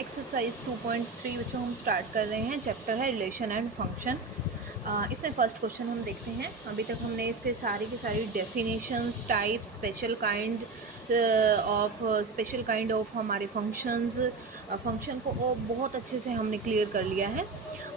Exercise 2.3 बच्चों हम start कर रहे हैं। चैप्टर है रिलेशन एंड फंक्शन। इसमें फर्स्ट क्वेश्चन हम देखते हैं। अभी तक हमने इसके सारी की सारी definitions, type, special kind of हमारे फंक्शन को बहुत अच्छे से हमने क्लियर कर लिया है।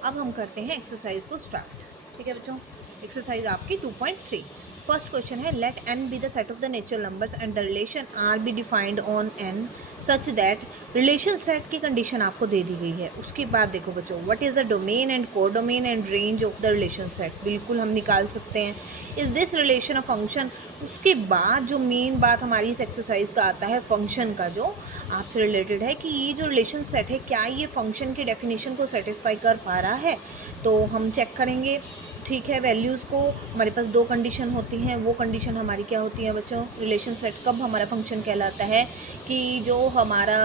अब हम करते हैं एक्सरसाइज को स्टार्ट। ठीक है बच्चों, एक्सरसाइज आपकी 2.3। फर्स्ट क्वेश्चन है, let n B the set of the natural numbers and the relation R be defined on n such that relation set की कंडीशन आपको दे दी गई है। उसके बाद देखो बच्चों, what is the domain and codomain and range of the relation set, बिल्कुल हम निकाल सकते हैं। Is this relation a function. उसके बाद जो मेन बात हमारी इस एक्सरसाइज का आता है, फंक्शन का, जो आपसे रिलेटेड है कि ये जो रिलेशन सेट है क्या ये फंक्शन की डेफिनेशन को सेटिस्फाई कर पा रहा है। तो हम चेक करेंगे। ठीक है, वैल्यूज़ को हमारे पास दो कंडीशन होती हैं। वो कंडीशन हमारी क्या होती है बच्चों, रिलेशन सेट कब हमारा फंक्शन कहलाता है कि जो हमारा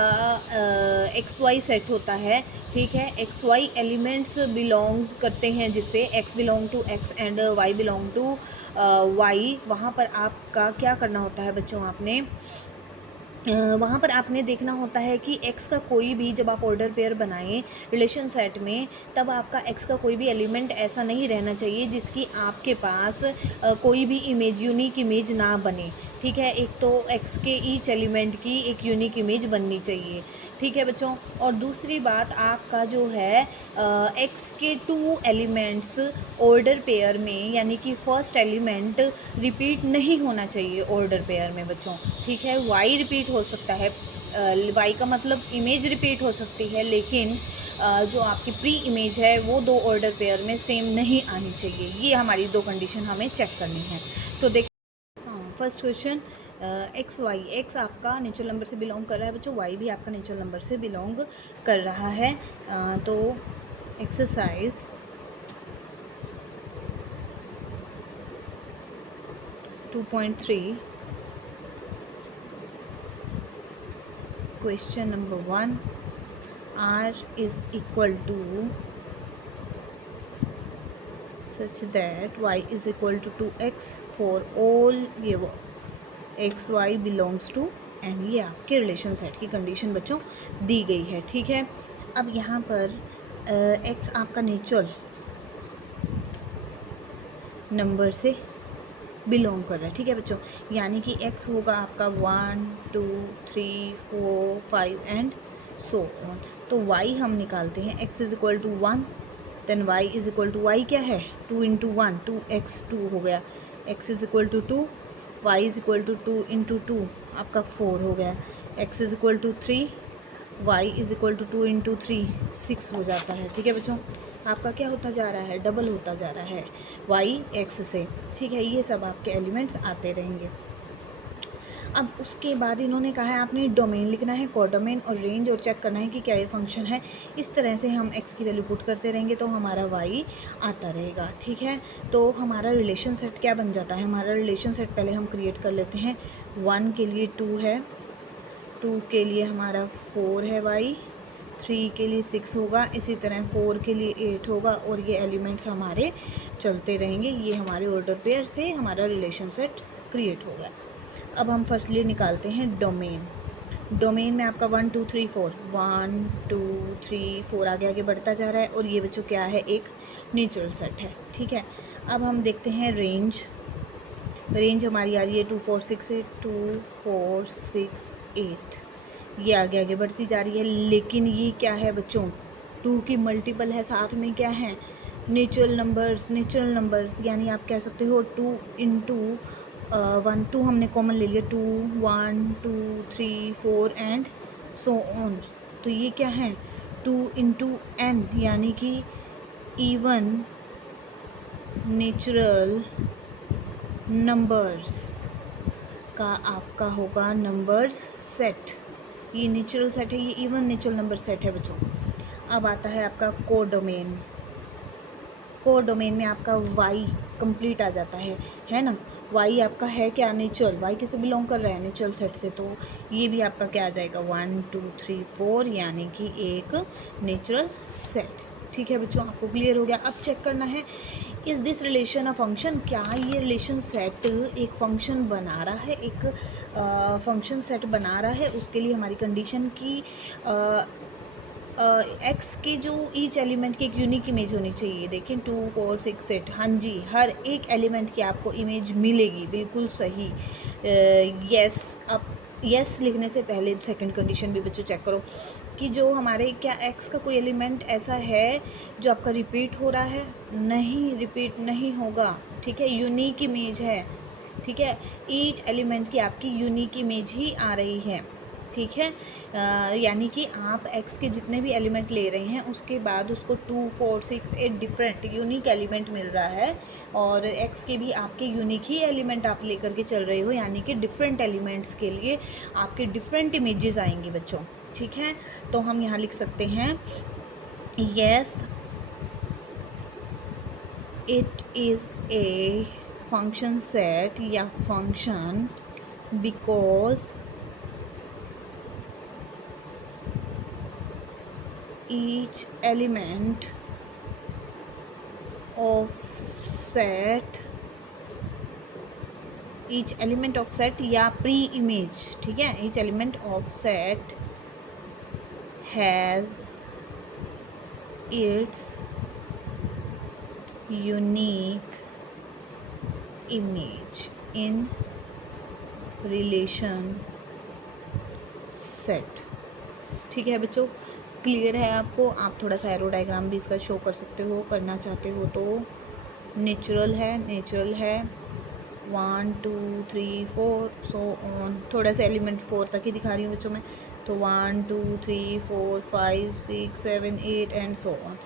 एक्स वाई सेट होता है, ठीक है, एक्स वाई एलिमेंट्स बिलोंग्स करते हैं, जिससे X belong to X and Y belong to Y. वहाँ पर आपका क्या करना होता है बच्चों, वहाँ पर आपने देखना होता है कि x का कोई भी, जब आप ऑर्डर पेयर बनाएं रिलेशन सेट में, तब आपका x का कोई भी एलिमेंट ऐसा नहीं रहना चाहिए जिसकी आपके पास कोई भी इमेज, यूनिक इमेज ना बने। ठीक है, एक तो x के ईच एलिमेंट की एक यूनिक इमेज बननी चाहिए। ठीक है बच्चों, और दूसरी बात आपका जो है x के टू एलिमेंट्स ऑर्डर पेयर में, यानी कि फर्स्ट एलिमेंट रिपीट नहीं होना चाहिए ऑर्डर पेयर में बच्चों। ठीक है, y रिपीट हो सकता है, y का मतलब इमेज रिपीट हो सकती है, लेकिन जो आपकी प्री इमेज है वो दो ऑर्डर पेयर में सेम नहीं आनी चाहिए। ये हमारी दो कंडीशन हमें चेक करनी है। तो देख, first question, X Y, X आपका नेचुरल नंबर से बिलोंग कर रहा है बच्चों, वाई भी आपका नेचुरल नंबर से बिलोंग कर रहा है। तो exercise 2.3, question number 1, r is equal to such that y is equal to 2x for all ये वो X Y belongs to N, ये आपके रिलेशन सेट की कंडीशन बच्चों दी गई है। ठीक है, अब यहाँ पर एक्स आपका नेचुरल नंबर से बिलोंग कर रहा है। ठीक है बच्चों, यानी कि एक्स होगा आपका 1 2 3 4 5 एंड सो ऑन। तो वाई हम निकालते हैं, x is equal to 1, then y is equal to, y क्या है 2 इंटू 1, 2x 2 हो गया, x is equal to 2, y is equal to 2 into 2 आपका 4 हो गया, x is equal to 3, y is equal to 2 into 3 6 हो जाता है। ठीक है बच्चों, आपका क्या होता जा रहा है, डबल होता जा रहा है वाई एक्स से। ठीक है, ये सब आपके एलिमेंट्स आते रहेंगे। अब उसके बाद इन्होंने कहा है आपने डोमेन लिखना है, कोडोमेन और रेंज, और चेक करना है कि क्या ये फंक्शन है। इस तरह से हम x की वैल्यू पुट करते रहेंगे तो हमारा y आता रहेगा। ठीक है, तो हमारा रिलेशन सेट क्या बन जाता है, हमारा रिलेशन सेट पहले हम क्रिएट कर लेते हैं। 1 के लिए 2 है, 2 के लिए हमारा 4 है y, 3 के लिए 6 होगा, इसी तरह 4 के लिए 8 होगा, और ये एलिमेंट्स हमारे चलते रहेंगे। ये हमारे ऑर्डर पेयर से हमारा रिलेशन सेट क्रिएट हो गया। अब हम फर्स्टली निकालते हैं डोमेन। डोमेन में आपका 1 2 3 4, 1 2 3 4 आगे आगे बढ़ता जा रहा है, और ये बच्चों क्या है, एक नेचुरल सेट है। ठीक है, अब हम देखते हैं रेंज। रेंज हमारी आ रही है 2 4 6 8, 2 4 6 8, ये आगे आगे बढ़ती जा रही है, लेकिन ये क्या है बच्चों, 2 की मल्टीपल है, साथ में क्या है, नेचुरल नंबर्स, यानी आप कह सकते हो 2 इंटू 1, 2 हमने कॉमन ले लिया, 2 1 2 3 4 एंड सो ऑन। तो ये क्या है, 2 इंटू एन, यानी कि इवन नेचुरल नंबर्स का आपका होगा नंबर्स सेट। ये नेचुरल सेट है, ये इवन नेचुरल नंबर सेट है बच्चों। अब आता है आपका कोडोमेन। कोडोमेन में आपका y कंप्लीट आ जाता है ना। y आपका है क्या, नेचुरल, y किसे बिलोंग कर रहा है, नेचुरल सेट से, तो ये भी आपका क्या आ जाएगा 1 2 3 4, यानी कि एक नेचुरल सेट। ठीक है बच्चों, आपको क्लियर हो गया। अब चेक करना है, is this relation a function, क्या ये रिलेशन सेट एक फंक्शन बना रहा है, एक फंक्शन सेट बना रहा है। उसके लिए हमारी कंडीशन की एक्स के जो ईच एलिमेंट की एक यूनिक इमेज होनी चाहिए। देखें 2 4 6 8, हाँ जी, हर एक एलिमेंट की आपको इमेज मिलेगी, बिल्कुल सही। यस, अब यस लिखने से पहले सेकंड कंडीशन भी बच्चों चेक करो कि जो हमारे क्या एक्स का कोई एलिमेंट ऐसा है जो आपका रिपीट हो रहा है? नहीं, रिपीट नहीं होगा, ठीक है, यूनिक इमेज है, ठीक है, ईच एलिमेंट की आपकी यूनिक इमेज ही आ रही है, ठीक है। यानी कि आप एक्स के जितने भी एलिमेंट ले रहे हैं उसके बाद उसको 2 4 6 8 डिफरेंट यूनिक एलिमेंट मिल रहा है, और एक्स के भी आपके यूनिक ही एलिमेंट आप लेकर के चल रहे हो, यानी कि डिफरेंट एलिमेंट्स के लिए आपके डिफरेंट इमेजेस आएंगी बच्चों, ठीक है। तो हम यहाँ लिख सकते हैं yes it is a function set या function because each element of set या प्री इमेज, ठीक है, each element of set has its unique image in relation set, ठीक है बच्चों, क्लियर है आपको? आप थोड़ा सा एरो डायग्राम भी इसका शो कर सकते हो, करना चाहते हो तो। नेचुरल है 1 2 3 4 सो ऑन, थोड़ा सा एलिमेंट 4 तक ही दिखा रही हूँ बच्चों मैं, तो 1 2 3 4 5 6 7 8 एंड सो ऑन।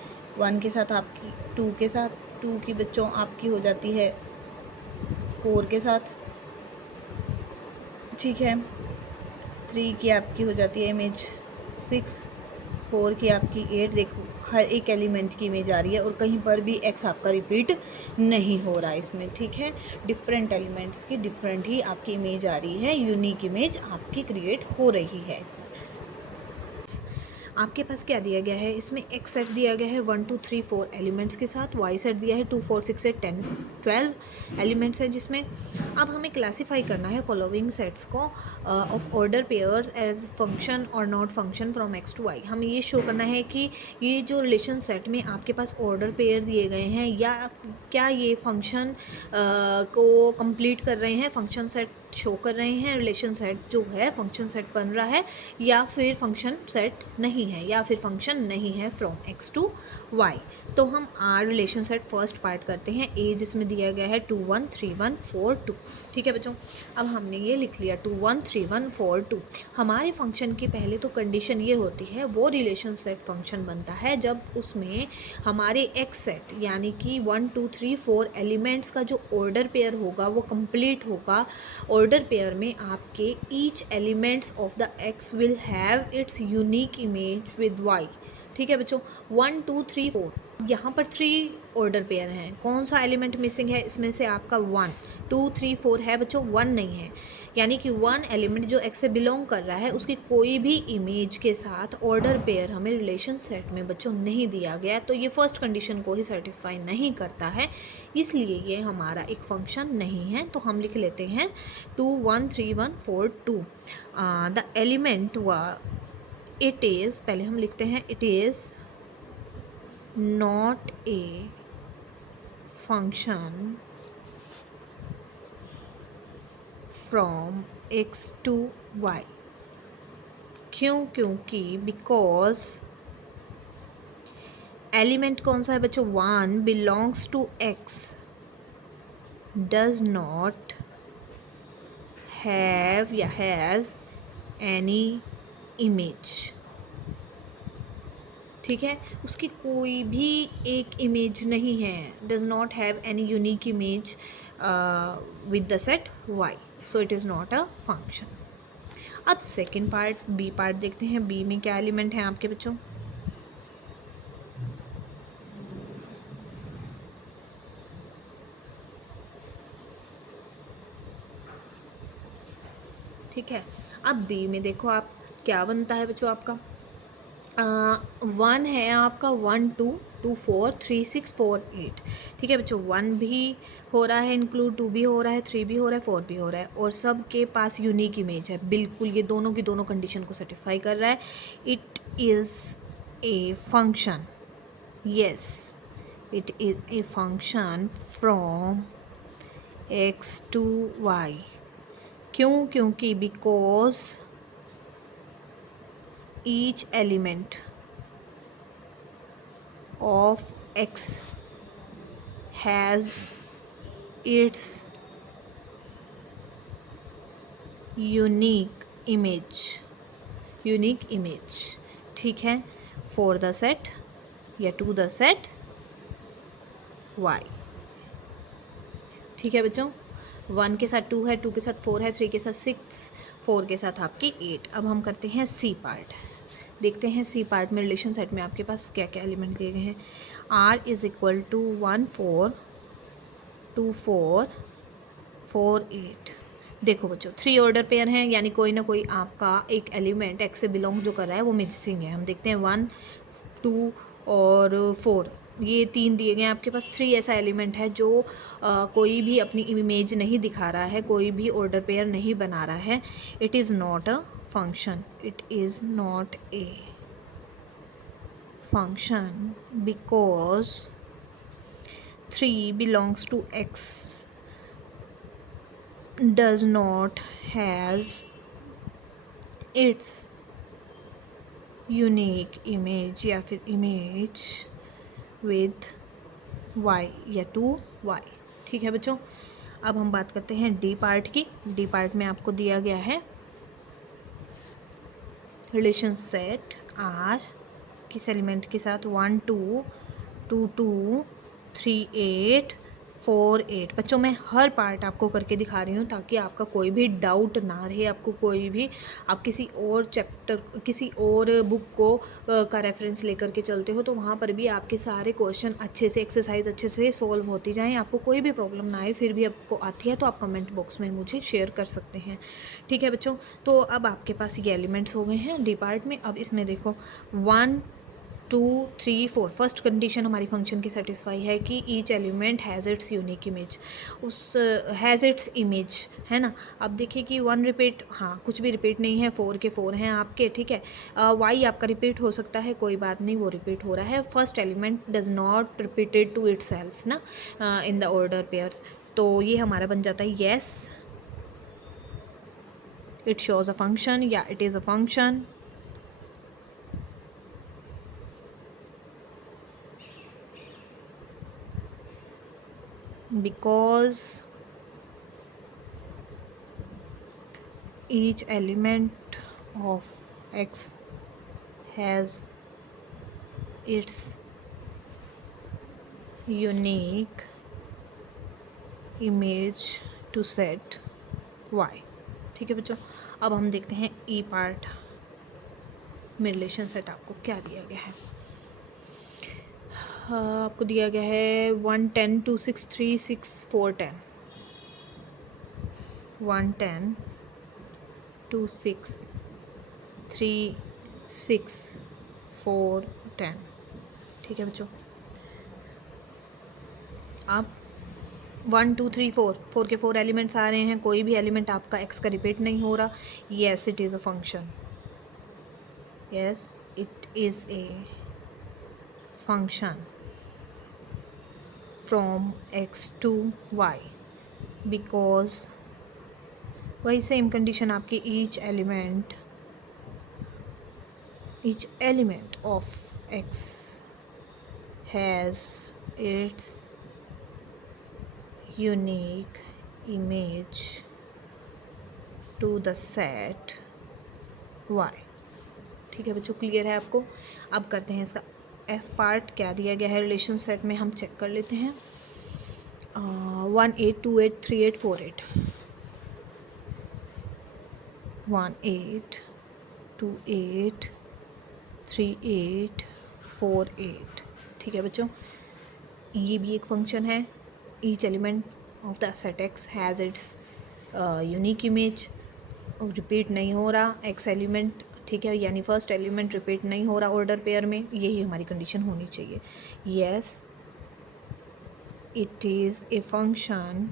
1 के साथ आपकी 2 के साथ 2 की बच्चों आपकी हो जाती है 4 के साथ, ठीक है, 3 की आपकी हो जाती है इमेज 6, 4 की आपकी 8। देखो हर एक एलिमेंट की इमेज आ रही है और कहीं पर भी एक्स आपका रिपीट नहीं हो रहा है इसमें, ठीक है, डिफरेंट एलिमेंट्स की डिफरेंट ही आपकी इमेज आ रही है, यूनिक इमेज आपकी क्रिएट हो रही है इसमें। आपके पास क्या दिया गया है इसमें? एक्स सेट दिया गया है 1 2 3 4 एलिमेंट्स के साथ, वाई सेट दिया है 2 4 6 8 10 12 एलिमेंट्स है जिसमें। अब हमें क्लासीफाई करना है फॉलोइंग सेट्स को of ordered pairs as function और not function from x to Y. हमें ये शो करना है कि ये जो रिलेशन सेट में आपके पास ऑर्डर पेयर दिए गए हैं या क्या ये फंक्शन को कंप्लीट कर रहे हैं, फंक्शन सेट शो कर रहे हैं, रिलेशन सेट जो है फंक्शन सेट बन रहा है, या फिर फंक्शन सेट नहीं है, या फिर फंक्शन नहीं है फ्रॉम एक्स टू वाई। तो हम R relation set first part करते हैं, ए जिसमें दिया गया है 2 1 3 1 4 2, ठीक है बच्चों। अब हमने ये लिख लिया 2 1 3 1 4 2। हमारे फंक्शन की पहले तो कंडीशन ये होती है, वो रिलेशन सेट फंक्शन बनता है जब उसमें हमारे एक्स सेट यानी कि 1 2 3 4 एलिमेंट्स का जो ऑर्डर पेयर होगा वो कंप्लीट होगा। ऑर्डर पेयर में आपके each elements of the x will have its unique image with y, ठीक है बच्चों। 1 2 3 4 यहाँ पर 3 ऑर्डर पेयर हैं, कौन सा एलिमेंट मिसिंग है इसमें से? आपका 1 2 3 4 है बच्चों, 1 नहीं है, यानी कि 1 एलिमेंट जो एक्स से बिलोंग कर रहा है उसकी कोई भी इमेज के साथ ऑर्डर पेयर हमें रिलेशन सेट में बच्चों नहीं दिया गया, तो ये फर्स्ट कंडीशन को ही सेटिस्फाई नहीं करता है, इसलिए ये हमारा एक फंक्शन नहीं है। तो हम लिख लेते हैं 2 1 3 1 4 2 द एलिमेंट इट इज़, पहले हम लिखते हैं it is not a function from x to y. क्यों? क्योंकि बिकॉज एलिमेंट कौन सा है बच्चों? 1 belongs to x, does not have या हैज़ एनी इमेज, ठीक है, उसकी कोई भी एक इमेज नहीं है, does not have any unique image with the set y, so it is not a function. अब सेकेंड पार्ट बी पार्ट देखते हैं, बी में क्या एलिमेंट हैं आपके बच्चों? ठीक है, अब बी में देखो आप क्या बनता है बच्चों आपका 1 है आपका 1 2 2 4 3 6 4 8, ठीक है बच्चों, 1 भी हो रहा है इंक्लूड, 2 भी हो रहा है, 3 भी हो रहा है, 4 भी हो रहा है, और सब के पास यूनिक इमेज है, बिल्कुल ये दोनों की दोनों कंडीशन को सेटिस्फाई कर रहा है। It is a function. Yes, it is a function from x to y. क्यों? क्योंकि because each element of x has its unique image. ठीक है, for the set या to the set y. ठीक है बच्चों, 1 के साथ 2 है, 2 के साथ 4 है, 3 के साथ 6, 4 के साथ आपकी 8. अब हम करते हैं सी पार्ट. देखते हैं सी पार्ट में रिलेशन सेट में आपके पास क्या क्या एलिमेंट दिए गए हैं. r is equal to 1 4 2 4 4 8. देखो बच्चों, 3 ऑर्डर पेयर हैं, यानी कोई ना कोई आपका एक एलिमेंट एक्स से बिलोंग जो कर रहा है वो मिक्सिंग है. हम देखते हैं 1 2 और 4, ये 3 दिए गए हैं आपके पास. 3 ऐसा एलिमेंट है जो कोई भी अपनी इमेज नहीं दिखा रहा है, कोई भी ऑर्डर पेयर नहीं बना रहा है. It is not a function. It is not a function because 3 belongs to x does not has its unique image या फिर image with y या to y. ठीक है बच्चों, अब हम बात करते हैं डी पार्ट की. डी पार्ट में आपको दिया गया है रिलेशन सेट r किस एलिमेंट के साथ 1 2 2 2 3 8 4 8. बच्चों मैं हर पार्ट आपको करके दिखा रही हूँ ताकि आपका कोई भी डाउट ना रहे. आपको कोई भी, आप किसी और चैप्टर किसी और बुक को का रेफरेंस लेकर के चलते हो तो वहाँ पर भी आपके सारे क्वेश्चन अच्छे से, एक्सरसाइज अच्छे से सॉल्व होती जाएँ, आपको कोई भी प्रॉब्लम ना आए. फिर भी आपको आती है तो आप कमेंट बॉक्स में मुझे शेयर कर सकते हैं. ठीक है बच्चों, तो अब आपके पास ये एलिमेंट्स हो गए हैं डी पार्ट में. अब इसमें देखो 1 2 3 4, फर्स्ट कंडीशन हमारी फंक्शन की सेटिस्फाई है कि each element has its unique image. उस हैज़ इट्स इमेज है ना. अब देखिए कि 1 रिपीट, हाँ कुछ भी रिपीट नहीं है, 4 के 4 हैं आपके. ठीक है, y आपका रिपीट हो सकता है, कोई बात नहीं, वो रिपीट हो रहा है. First element does not repeated to itself ना इन द ऑर्डर पेयर्स. तो ये हमारा बन जाता है yes it shows a function या it is a function. Because each element of x has its unique image to set y. ठीक है बच्चों, अब हम देखते हैं ई पार्ट में रिलेशन सेट आपको क्या दिया गया है. आपको दिया गया है 1 10 2 6 3 6 4 10. 1 10 2 6 3 6 4 10. ठीक है बच्चों, अब 1 2 3 4, 4 के 4 एलिमेंट्स आ रहे हैं, कोई भी एलिमेंट आपका एक्स का रिपीट नहीं हो रहा. Yes it is a function. Yes it is a function from x to y because वही सेम कंडीशन आपकी each element of x has its unique image to the set y. ठीक है बच्चों, clear है आपको. अब करते हैं इसका एफ पार्ट. क्या दिया गया है रिलेशन सेट में हम चेक कर लेते हैं. 1 8 2 8 3 8 4 8. 1 8 2 8 3 8 4 8. ठीक है बच्चों, ये भी एक फंक्शन है. Each element of the set x has its unique image. Repeat नहीं हो रहा एक्स एलिमेंट. ठीक है, यानी फर्स्ट एलिमेंट रिपीट नहीं हो रहा ऑर्डर पेयर में. यही हमारी कंडीशन होनी चाहिए. Yes it is a function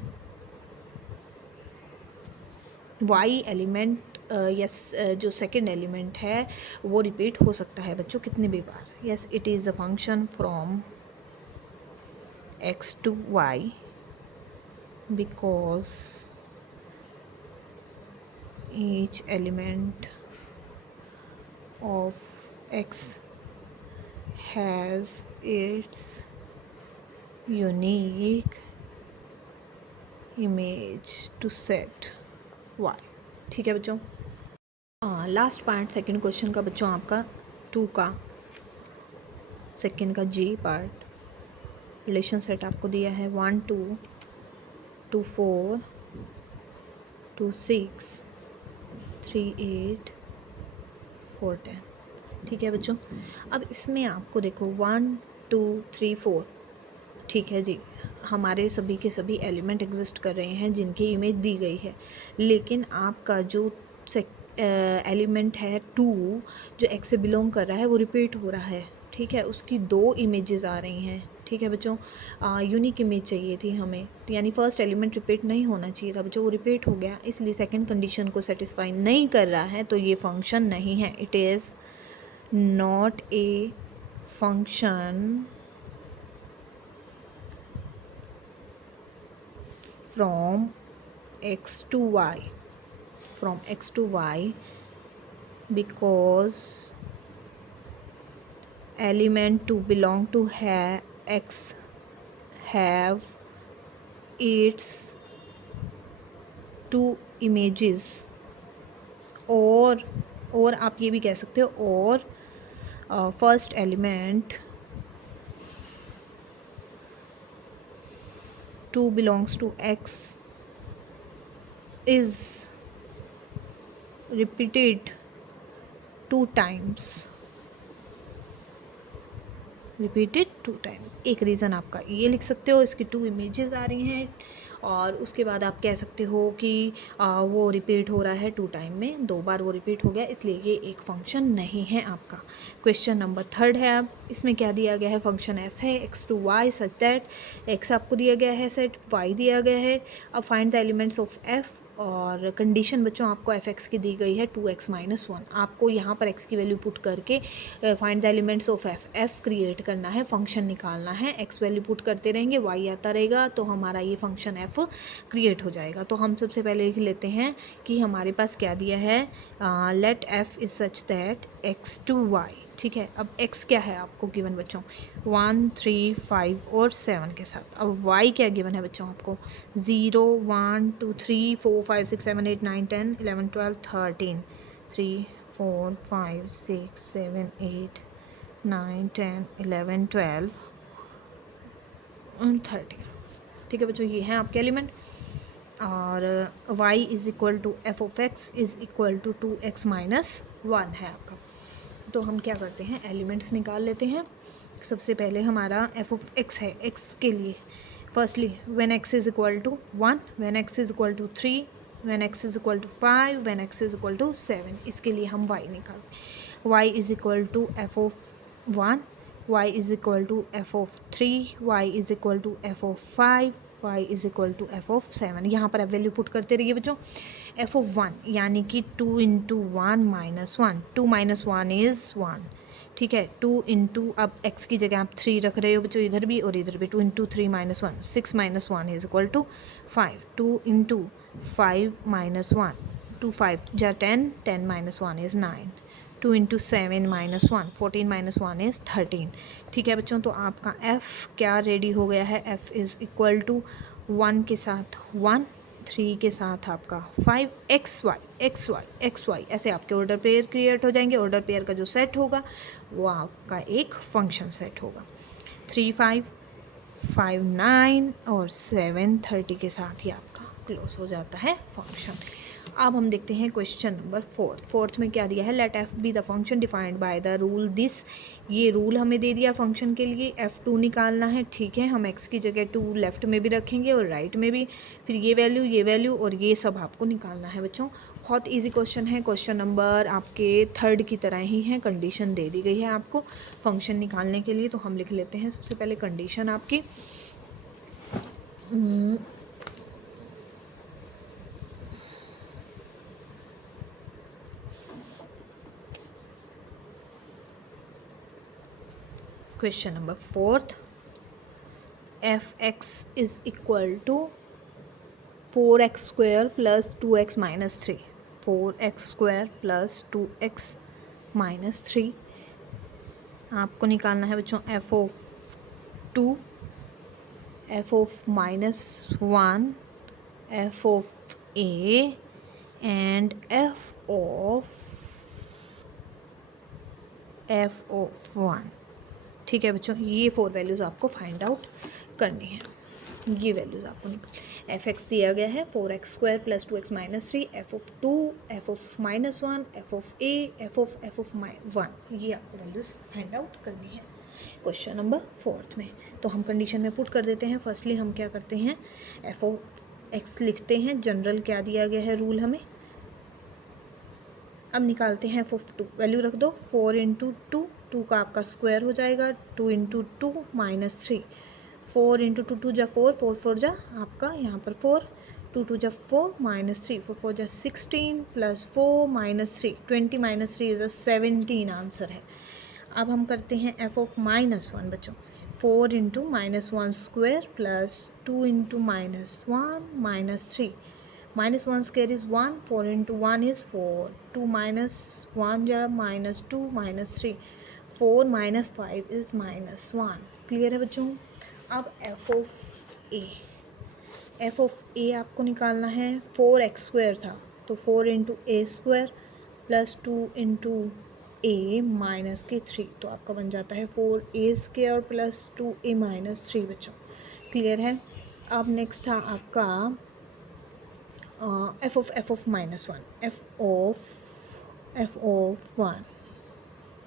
y element yes जो सेकंड एलिमेंट है वो रिपीट हो सकता है बच्चों कितने भी बार. Yes, it is the function from x to y because each element of x has its unique image to set y. ठीक है बच्चों. लास्ट पार्ट सेकंड क्वेश्चन का बच्चों आपका 2 का सेकंड का जी पार्ट. रिलेशन सेट आपको दिया है 1 2 2 4 2 6 3 8 4 10. ठीक है बच्चों. अब इसमें आपको देखो 1 2 3 4. ठीक है जी, हमारे सभी के सभी एलिमेंट एग्जिस्ट कर रहे हैं जिनकी इमेज दी गई है, लेकिन आपका जो एलिमेंट है 2 जो एक्स से बिलोंग कर रहा है वो रिपीट हो रहा है. ठीक है, उसकी 2 इमेजेस आ रही हैं. ठीक है बच्चों, यूनिक इमेज चाहिए थी हमें, यानी फर्स्ट एलिमेंट रिपीट नहीं होना चाहिए था बच्चों, वो रिपीट हो गया, इसलिए सेकंड कंडीशन को सेटिस्फाई नहीं कर रहा है, तो ये फंक्शन नहीं है. It is not a function from x to y, from x to y because element to belong to x have its 2 images. और आप ये भी कह सकते हो और first element 2 belongs to x is repeated 2 times. एक रीज़न आपका ये लिख सकते हो, इसकी 2 इमेजेस आ रही हैं, और उसके बाद आप कह सकते हो कि वो रिपीट हो रहा है 2 टाइम में, 2 बार वो रिपीट हो गया, इसलिए ये एक फंक्शन नहीं है आपका. क्वेश्चन नंबर 3 है. अब इसमें क्या दिया गया है, फंक्शन f है x to y such that x आपको दिया गया है, सेट y दिया गया है. अब find the elements of f, और कंडीशन बच्चों आपको एफ एक्स की दी गई है 2x - 1. आपको यहाँ पर x की वैल्यू पुट करके find the elements of f create करना है, फंक्शन निकालना है. x वैल्यू पुट करते रहेंगे, y आता रहेगा, तो हमारा ये फंक्शन f क्रिएट हो जाएगा. तो हम सबसे पहले लिख लेते हैं कि हमारे पास क्या दिया है, let f is such that x to y. ठीक है, अब x क्या है आपको गिवन बच्चों, 1 3 5 और 7 के साथ. अब y क्या गिवन है बच्चों आपको, 0 1 2 3 4 5 6 7 8 9 10 11 12 13 3 4 5 6 7 8 9 10 11 12 और 13. ठीक है बच्चों, ये हैं आपके एलिमेंट. और y is equal to f of x is equal to 2x - 1 है आपका. तो हम क्या करते हैं, एलिमेंट्स निकाल लेते हैं. सबसे पहले हमारा एफ ऑफ एक्स है, एक्स के लिए firstly when x is equal to 1, when x is equal to 3, when x is equal to 5, when x is equal to 7. इसके लिए हम y निकालते. y is equal to f of 1, y is equal to f of 3, y is equal to f of 5, y is equal to f of 7. यहाँ पर आप value put करते रहिए बच्चों. एफ ऑफ 1 यानी कि 2 × 1 - 1, 2 - 1 इज़ 1. ठीक है, 2 × अब x की जगह आप 3 रख रहे हो बच्चों, इधर भी और इधर भी. 2 × 3 - 1, 6 - 1 इज़ इक्वल टू 5. 2 × 5 - 1, 2 5 जा 10, 10 - 1 इज़ 9. 2 × 7 - 1, 14 - 1 इज़ 13. ठीक है बच्चों, तो आपका f क्या रेडी हो गया है, f इज़ इक्वल टू 1 के साथ 1, 3 के साथ आपका 5, x y ऐसे आपके ऑर्डर पेयर क्रिएट हो जाएंगे. ऑर्डर पेयर का जो सेट होगा वो आपका एक फंक्शन सेट होगा. 3 5 5 9 और 7 30 के साथ ही आपका क्लोज हो जाता है फंक्शन. अब हम देखते हैं क्वेश्चन नंबर 4. फोर्थ में क्या दिया है, let f be the function defined by the rule this. ये रूल हमें दे दिया फंक्शन के लिए, f2 निकालना है. ठीक है, हम x की जगह 2 लेफ्ट में भी रखेंगे और राइट में भी, फिर ये वैल्यू और ये सब आपको निकालना है बच्चों. बहुत ईजी क्वेश्चन है, क्वेश्चन नंबर आपके 3rd की तरह ही है. कंडीशन दे दी गई है आपको फंक्शन निकालने के लिए, तो हम लिख लेते हैं सबसे पहले कंडीशन आपकी. Question number fourth, f x is equal to 4x² plus 2x minus 3, 4x² plus 2x minus 3। आपको निकालना है बच्चों f of 2, f of -1, f of a and f of 1। ठीक है बच्चों, ये 4 वैल्यूज़ आपको फाइंड आउट करनी है। ये वैल्यूज़ आपको एफ एक्स दिया गया है 4x² plus 2x minus 3, F of 2, f of -1, f of A, F of 1, ये आपको वैल्यूज़ फाइंड आउट करनी है क्वेश्चन नंबर फोर्थ में। तो हम कंडीशन में पुट कर देते हैं। फर्स्टली हम क्या करते हैं, एफ ऑफ एक्स लिखते हैं, जनरल क्या दिया गया है रूल हमें। अब निकालते हैं एफ ऑफ 2, वैल्यू रख दो 4 इंटू 2, 2 का आपका स्क्वायर हो जाएगा, 2 इंटू 2 माइनस 3, 4 इंटू 2 2 जा 4, 4 4 जा आपका यहाँ पर 4, 2 2 जा 4 माइनस 3, 4 4 जा 16 plus 4 minus 3, 20 minus 3 is 17 answer है। अब हम करते हैं एफ ऑफ -1 बच्चों, 4 into -1 square plus 2 into -1 minus 3, -1 square is 1, 4 into 1 is 4, 2 minus 1 जा -2 माइनस 3, 4 माइनस 5 इज़ -1। क्लियर है बच्चों। अब F of A, F of A आपको निकालना है, 4x² था तो 4 into A square plus 2 into A minus के 3, तो आपका बन जाता है 4a² प्लस 2a माइनस 3 बच्चों। क्लियर है। अब नेक्स्ट था आपका एफ ऑफ -1, एफ ऑफ 1।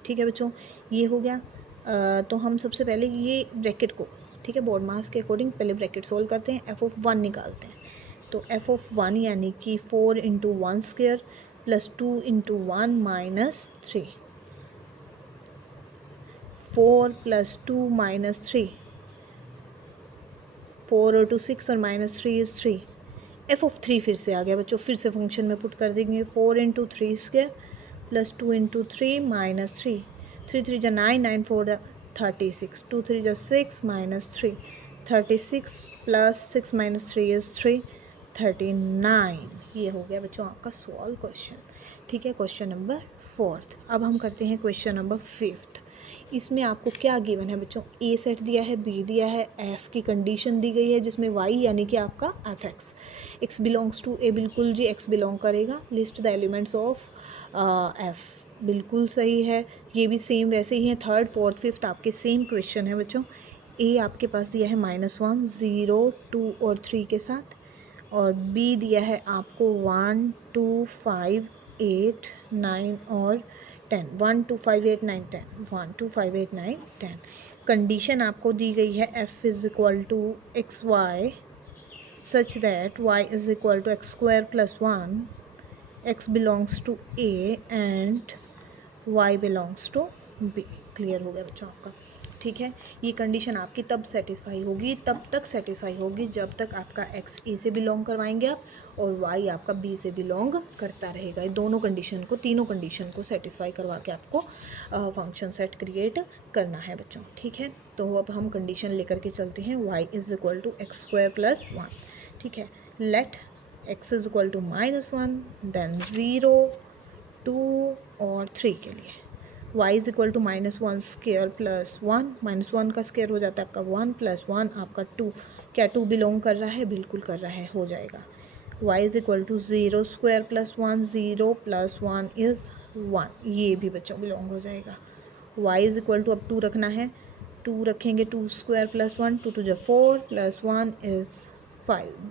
ठीक है बच्चों, ये हो गया। तो हम सबसे पहले ये ब्रैकेट को, ठीक है, बोर्ड मास के अकॉर्डिंग पहले ब्रैकेट सोल्व करते हैं, एफ ऑफ 1 निकालते हैं। तो एफ ऑफ 1 यानी कि 4 into 1 square plus 2 into 1 minus 3, 4 plus 2 minus 3, 4 और 2 6 और माइनस 3 इज़ 3। एफ ऑफ 3 फिर से आ गया बच्चों, फिर से फंक्शन में पुट कर देंगे, 4 into 3 square plus 2 into 3 minus 3, 3 3 जा 9, 9 4 36, 2 3 जा 6 माइनस 3, 36 प्लस 6 माइनस 3 इज़ 3, 39। ये हो गया बच्चों आपका सॉल्व क्वेश्चन। ठीक है, क्वेश्चन नंबर फोर्थ। अब हम करते हैं क्वेश्चन नंबर फिफ्थ। इसमें आपको क्या गिवन है बच्चों, ए सेट दिया है, बी दिया है, एफ की कंडीशन दी गई है जिसमें वाई यानी कि आपका F X, X belongs to A, बिल्कुल जी एक्स बिलोंग करेगा। List the elements of F, बिल्कुल सही है। ये भी सेम वैसे ही है, थर्ड फोर्थ फिफ्थ आपके सेम क्वेश्चन है बच्चों। ए आपके पास दिया है -1 0 2 और 3 के साथ, और बी दिया है आपको 1 2 5 8 9 और 10, 1 2 5 8 9 10, 1 2 5 8 9 10। कंडीशन आपको दी गई है f is equal to x y such that y is equal to x² plus 1, x belongs to a and y belongs to b। Clear हो गया बच्चों आपका। ठीक है, ये कंडीशन आपकी तब सेटिस्फाई होगी, तब तक सेटिस्फाई होगी जब तक आपका x a से बिलोंग करवाएंगे आप और y आपका b से बिलोंग करता रहेगा। ये दोनों कंडीशन को, तीनों कंडीशन को सेटिस्फाई करवा के आपको फंक्शन सेट क्रिएट करना है बच्चों। ठीक है, तो अब हम कंडीशन लेकर के चलते हैं, y is equal to x² plus 1। ठीक है, let x is equal to -1 then 0 2 और 3 के लिए y is equal to -1 square plus 1, -1 का स्क्वायर हो जाता है आपका 1 प्लस 1 आपका 2, क्या 2 बिलोंग कर रहा है, बिल्कुल कर रहा है, हो जाएगा। y is equal to 0 square plus 1, 0 plus 1 is 1, ये भी बच्चों बिलोंग हो जाएगा। y इज़ इक्वल टू अब 2 रखना है, 2 रखेंगे, 2 स्क्वायर प्लस 1, 2 2 जा 4 प्लस 1 इज़ 5,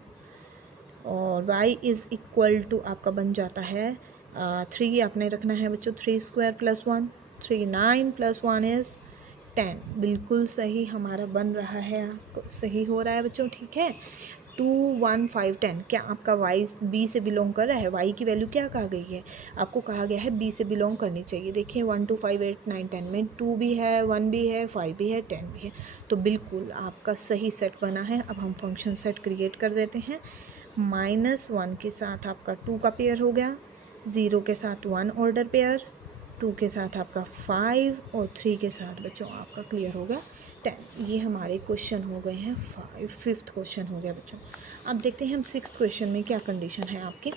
और y इज़ इक्वल टू आपका बन जाता है 3 आपने रखना है बच्चों, 3 स्क्वायर प्लस 1, 3 9 प्लस 1 इज़ 10। बिल्कुल सही हमारा बन रहा है, सही हो रहा है बच्चों। ठीक है, 2 1 5 10, क्या आपका y b से बिलोंग कर रहा है, y की वैल्यू क्या कहा गई है, आपको कहा गया है b से बिलोंग करनी चाहिए। देखिए 1 2 5 8 9 10 में 2 भी है, 1 भी है, 5 भी है, 10 भी है, तो बिल्कुल आपका सही सेट बना है। अब हम फंक्शन सेट क्रिएट कर देते हैं। -1 के साथ आपका 2 का पेयर हो गया, 0 के साथ 1 ऑर्डर पेयर, 2 के साथ आपका 5 और 3 के साथ बच्चों आपका क्लियर हो गया 10। ये हमारे क्वेश्चन हो गए हैं 5, 5th क्वेश्चन हो गया बच्चों। अब देखते हैं हम 6th क्वेश्चन में क्या कंडीशन है आपकी।